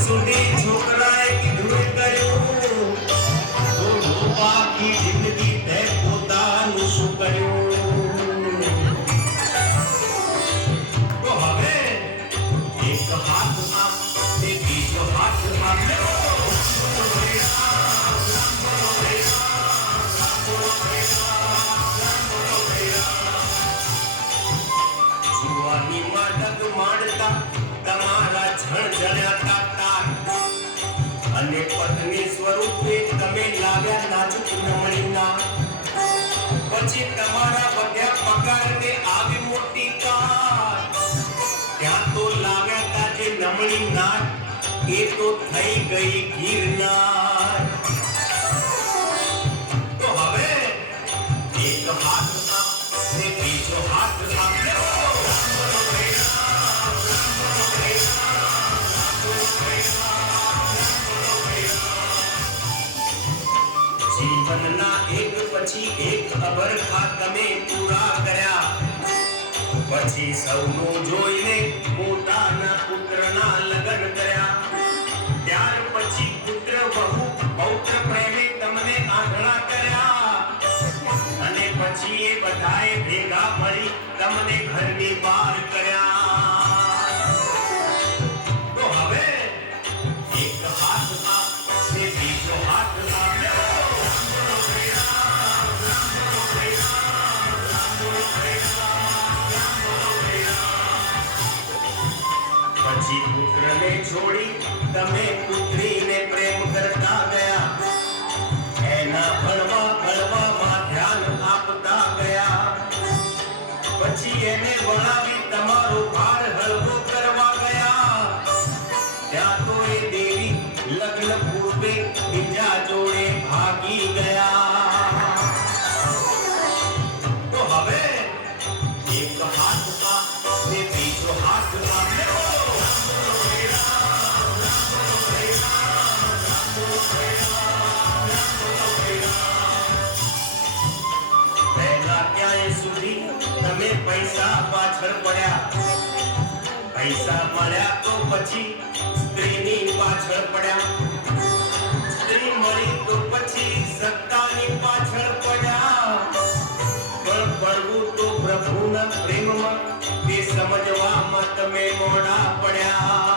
સુધી છોકરાએ કીધું કર્યું તો બાકી જિંદગી તે પોતાનું શું કર્યું તો હવે એક હાથ આપ તે બીજો હાથ આપ્યો જુવાનીમાં ડગ માંડતા તમારા ઝણઝણ્યાતા તાર અને પત્ની સ્વરૂપે તમે લાવ્યા નાજુક રમણીના પછી તમારા બધા પગારને આવી મોટી કાર ત્યાં તો લાવ્યા તા જે નમણી નાર એ તો થઈ ગઈ ગિરનાર જીવનના એક પછી એક અબરખા તમે પૂરા કર્યા પછી સૌનું જોઈને પોતાના પુત્રના લગ્ન કર્યા ત્યાર પછી પુત્ર બહુ પૌત્ર પ્રેમે તમને આંધળા કર્યા અને પછી એ બધાએ ભેગા મળી તમને ઘરની બહાર કર્યા પછી પુત્રને છોડી તમે પુત્રીને પ્રેમ કરતા ગયા એના ભણવા ભણવામાં ધ્યાન આપતા ગયા પછી એને વણાવી તમારો ભાર હળવો કરવા ગયા ત્યાં તો એ દેવી લગ્ન પૂર્વે બીજા જોડે ભાગી ગયા પૈસા પાછળ પડ્યા. પૈસા મળ્યા તો પછી સ્ત્રીની પાછળ પડ્યા. સ્ત્રી મળી તો પછી સત્તાની પાછળ પડ્યા. પણ પડવું તો પ્રભુના પ્રેમમાં તે સમજવામાં તમે મોડા પડ્યા.